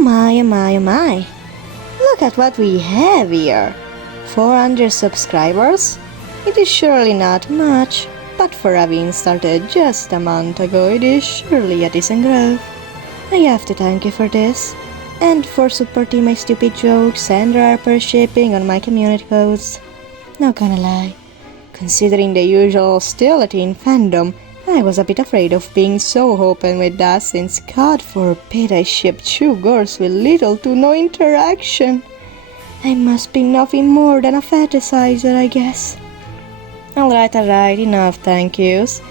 Oh my, oh my, oh my. Look at what we have here. 400 subscribers? It is surely not much, but for having started just a month ago, it is surely a decent growth. I have to thank you for this, and for supporting my stupid jokes and rapper shipping on my community posts. Not gonna lie, considering the usual hostility in fandom, I was a bit afraid of being so open with that, since God forbid I shipped 2 girls with little to no interaction. I must be nothing more than a fetishizer, I guess. Alright, enough thank yous.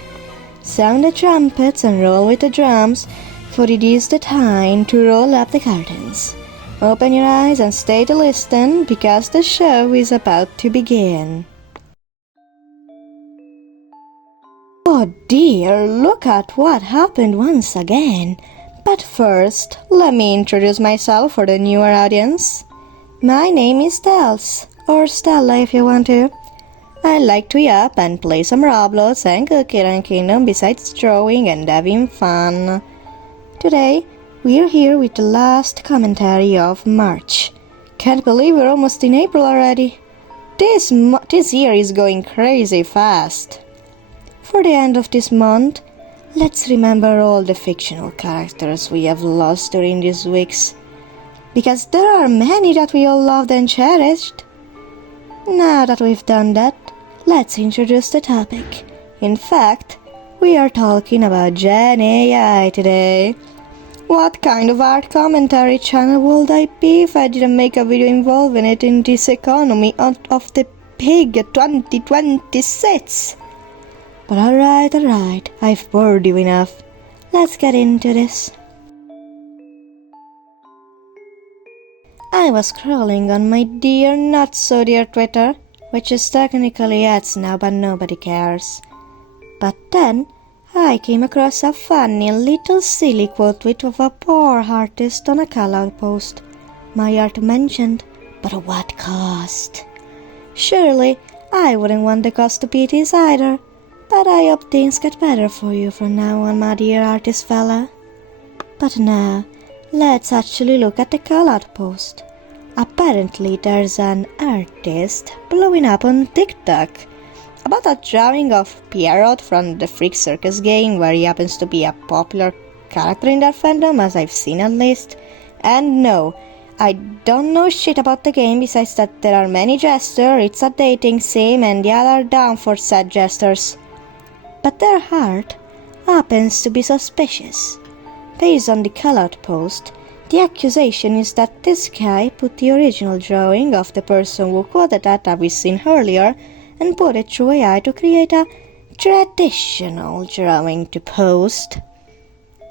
Sound the trumpets and roll with the drums, for it is the time to roll up the curtains. Open your eyes and stay to listen, because the show is about to begin. Oh dear, look at what happened once again. But first, let me introduce myself for the newer audience. My name is Stellx, or Stella if you want to. I like to yap and play some Roblox and Cookie Run Kingdom besides drawing and having fun. Today, we're here with the last commentary of March. Can't believe we're almost in April already. This year is going crazy fast. For the end of this month, let's remember all the fictional characters we have lost during these weeks, because there are many that we all loved and cherished. Now that we've done that, let's introduce the topic. In fact, we are talking about Gen AI today. What kind of art commentary channel would I be if I didn't make a video involving it in this economy of the pig 2026? But alright, I've bored you enough. Let's get into this. I was scrolling on my dear not so dear Twitter, which is technically X now but nobody cares. But then, I came across a funny little silly quote tweet of a poor artist on a Callout post. My art mentioned, but at what cost? Surely, I wouldn't want the cost to be this either, but I hope things get better for you from now on, my dear artist fella. But now, let's actually look at the Callout post. Apparently, there's an artist blowing up on TikTok about a drawing of Pierrot from the Freak Circus game, where he happens to be a popular character in their fandom, as I've seen at least. And no, I don't know shit about the game besides that there are many jesters, it's a dating sim, and y'all are down for sad jesters. But their art happens to be suspicious. Based on the Callout post, the accusation is that this guy put the original drawing of the person who quoted that we've seen earlier and put it through AI to create a traditional drawing to post.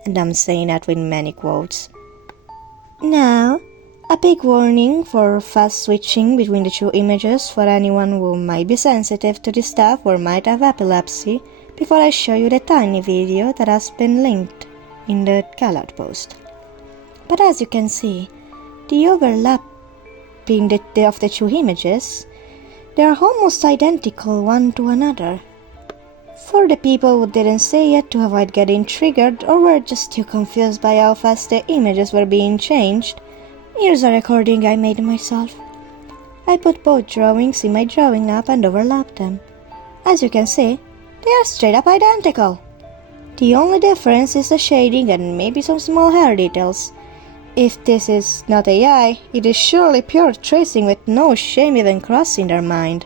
And I'm saying that with many quotes. Now, a big warning for fast switching between the 2 images for anyone who might be sensitive to this stuff or might have epilepsy, before I show you the tiny video that has been linked in the Callout post. But as you can see, the overlapping of the 2 images, they are almost identical one to another. For the people who didn't say it to avoid getting triggered or were just too confused by how fast the images were being changed, here's a recording I made myself. I put both drawings in my drawing app and overlapped them. As you can see, they are straight up identical. The only difference is the shading and maybe some small hair details. If this is not AI, it is surely pure tracing with no shame even crossing their mind.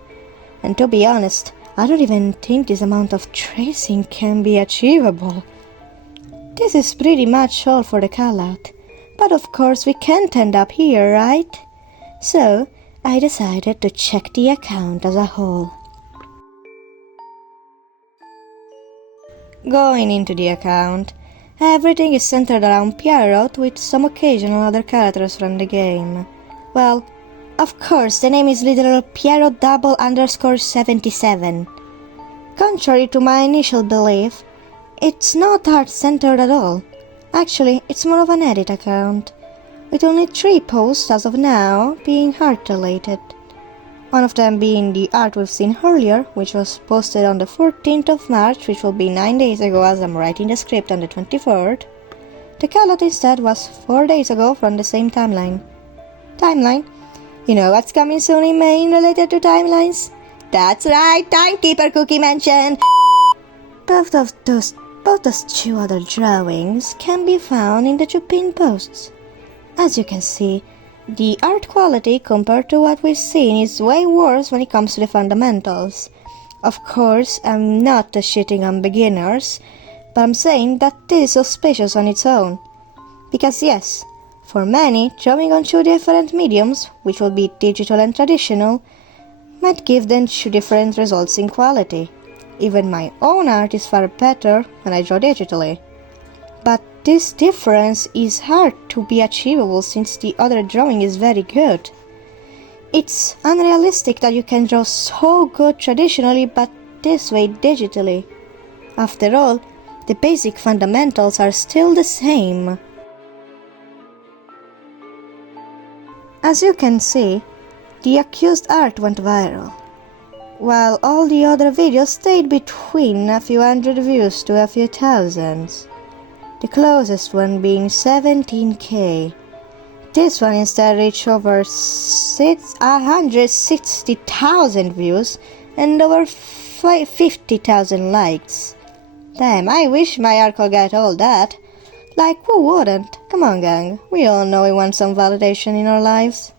And to be honest, I don't even think this amount of tracing can be achievable. This is pretty much all for the Callout, but of course we can't end up here, right? So, I decided to check the account as a whole. Going into the account, everything is centered around Pierrot with some occasional other characters from the game. Well, of course, the name is literal Pierrot _77. Contrary to my initial belief, it's not art-centered at all. Actually, it's more of an edit account, with only 3 posts as of now being art-related. One of them being the art we've seen earlier, which was posted on the 14th of March, which will be 9 days ago as I'm writing the script on the 23rd. The Callout instead was 4 days ago from the same timeline. Timeline? You know what's coming soon in Maine related to timelines? That's right, Timekeeper Cookie mentioned! Both those two other drawings can be found in the two pinned posts. As you can see, the art quality compared to what we've seen is way worse when it comes to the fundamentals. Of course, I'm not shitting on beginners, but I'm saying that this is suspicious on its own. Because yes, for many, drawing on two different mediums, which will be digital and traditional, might give them two different results in quality. Even my own art is far better when I draw digitally. But this difference is hard to be achievable since the other drawing is very good. It's unrealistic that you can draw so good traditionally but this way digitally. After all, the basic fundamentals are still the same. As you can see, the accused art went viral, while all the other videos stayed between a few hundred views to a few thousands, the closest one being 17k. This one instead reached over 160,000 views and over 50,000 likes. Damn, I wish my art could get all that. Like, who wouldn't? Come on, gang, we all know we want some validation in our lives.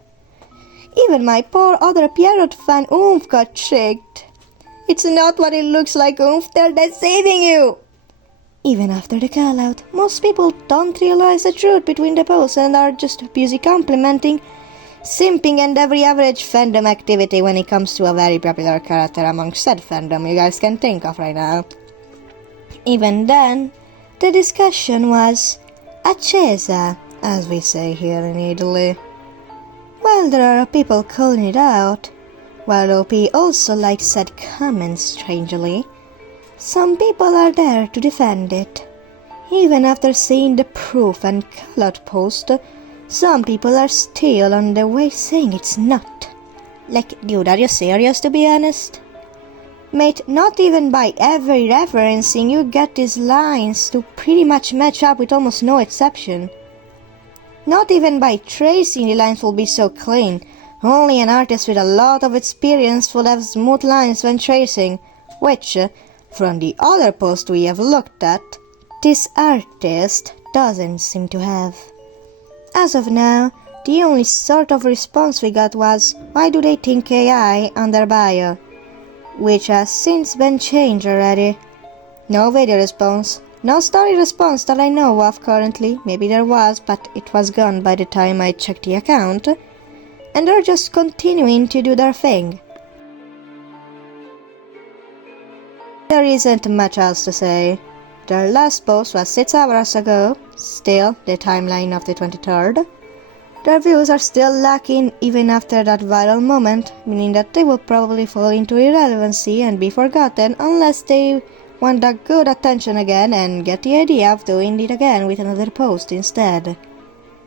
Even my poor other Pierrot fan Oomph got tricked. It's not what it looks like, Oomph, they're deceiving you! Even after the Callout, most people don't realize the truth between the posts and are just busy complimenting, simping and every average fandom activity when it comes to a very popular character among said fandom you guys can think of right now. Even then, the discussion was accesa, as we say here in Italy. While there are people calling it out, while OP also likes said comment strangely, some people are there to defend it. Even after seeing the proof and Callout post, some people are still on the way saying it's not. Like, dude, are you serious, to be honest? Mate, not even by every referencing you get these lines to pretty much match up with almost no exception. Not even by tracing the lines will be so clean. Only an artist with a lot of experience will have smooth lines when tracing, which, from the other post we have looked at, this artist doesn't seem to have. As of now, the only sort of response we got was, why do they think AI on their bio? Which has since been changed already. No video response, no story response that I know of currently, maybe there was, but it was gone by the time I checked the account, and they're just continuing to do their thing. There isn't much else to say. Their last post was 6 hours ago, still the timeline of the 23rd. Their views are still lacking even after that viral moment, meaning that they will probably fall into irrelevancy and be forgotten unless they want that good attention again and get the idea of doing it again with another post instead.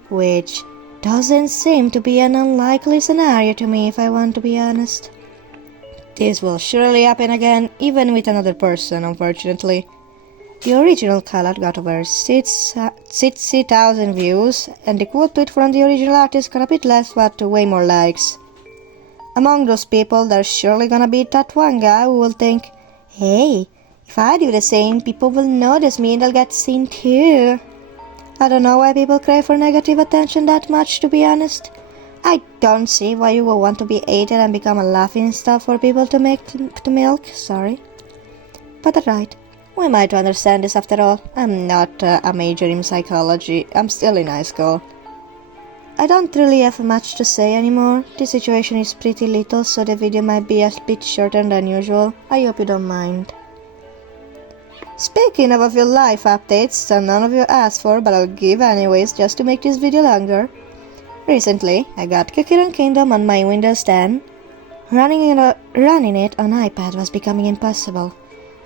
Which doesn't seem to be an unlikely scenario to me, if I want to be honest. This will surely happen again, even with another person, unfortunately. The original Callout got over 60,000 views, and the quote tweet from the original artist got a bit less but way more likes. Among those people, there's surely gonna be that one guy who will think, hey, if I do the same, people will notice me and they'll get seen too. I don't know why people crave for negative attention that much, to be honest. I don't see why you will want to be hated and become a laughing stock for people to milk, sorry. But alright. Who am I to understand this after all? I'm not a major in psychology, I'm still in high school. I don't really have much to say anymore. The situation is pretty little, so the video might be a bit shorter than usual. I hope you don't mind. Speaking of a few life updates that none of you asked for, but I'll give anyways just to make this video longer. Recently, I got Cookie Run Kingdom on my Windows 10. Running it on iPad was becoming impossible.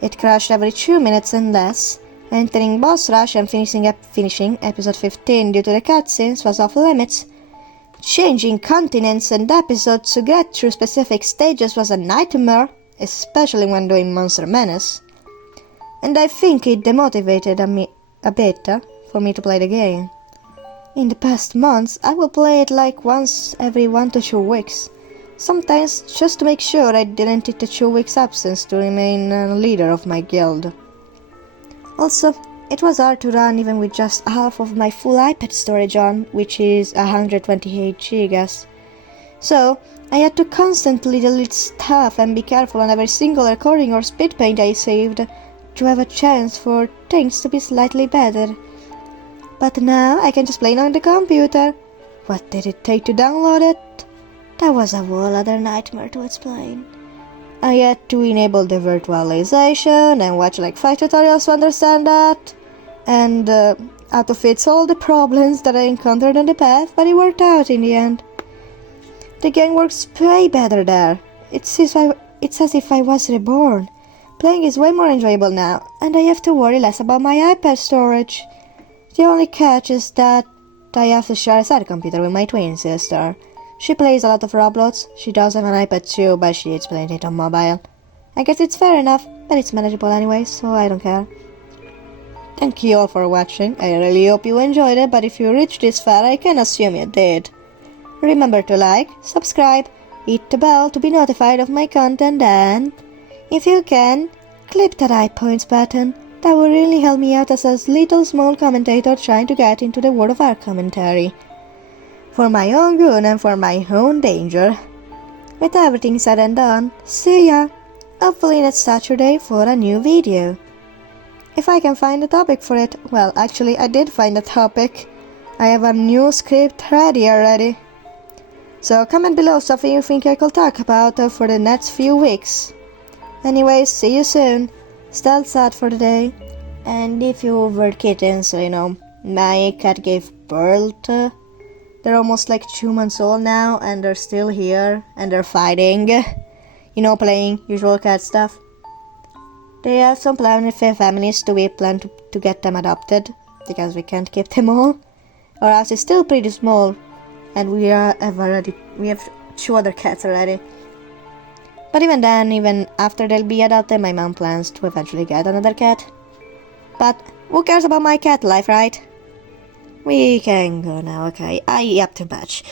It crashed every 2 minutes and less. Entering boss rush and finishing episode 15 due to the cutscenes was off limits. Changing continents and episodes to get through specific stages was a nightmare, especially when doing Monster Menace. And I think it demotivated me a bit, for me to play the game. In the past months, I will play it like once every 1 to 2 weeks. Sometimes just to make sure I didn't take the 2 weeks absence to remain leader of my guild. Also, it was hard to run even with just half of my full iPad storage on, which is 128 gigas. So, I had to constantly delete stuff and be careful on every single recording or speed paint I saved to have a chance for things to be slightly better. But now I can just play it on the computer. What did it take to download it? That was a whole other nightmare to explain. I had to enable the virtualization and watch like 5 tutorials to understand that. And how to fix all the problems that I encountered on the path, but it worked out in the end. The game works way better there. It's as if I was reborn. Playing is way more enjoyable now, and I have to worry less about my iPad storage. The only catch is that I have to share a side computer with my twin sister. She plays a lot of Roblox. She does have an iPad too, but she hates playing it on mobile. I guess it's fair enough, but it's manageable anyway, so I don't care. Thank you all for watching. I really hope you enjoyed it, but if you reached this far, I can assume you did. Remember to like, subscribe, hit the bell to be notified of my content, and if you can, click that eye points button. That will really help me out as a little small commentator trying to get into the World of Art commentary. For my own good and for my own danger. With everything said and done, see ya! Hopefully next Saturday for a new video. If I can find a topic for it, well, actually I did find a topic. I have a new script ready already. So comment below something you think I could talk about for the next few weeks. Anyways, see you soon. Stellx out for the day. And if you were kittens, so you know, my cat gave birth. They're almost like 2 months old now, and they're still here, and they're fighting. You know, playing usual cat stuff. They have some plan with their families to plan to get them adopted, because we can't keep them all. Our house is still pretty small, and we have 2 other cats already. But even then, even after they'll be adopted, my mom plans to eventually get another cat. But who cares about my cat life, right? We can go now, okay? I yapped too much.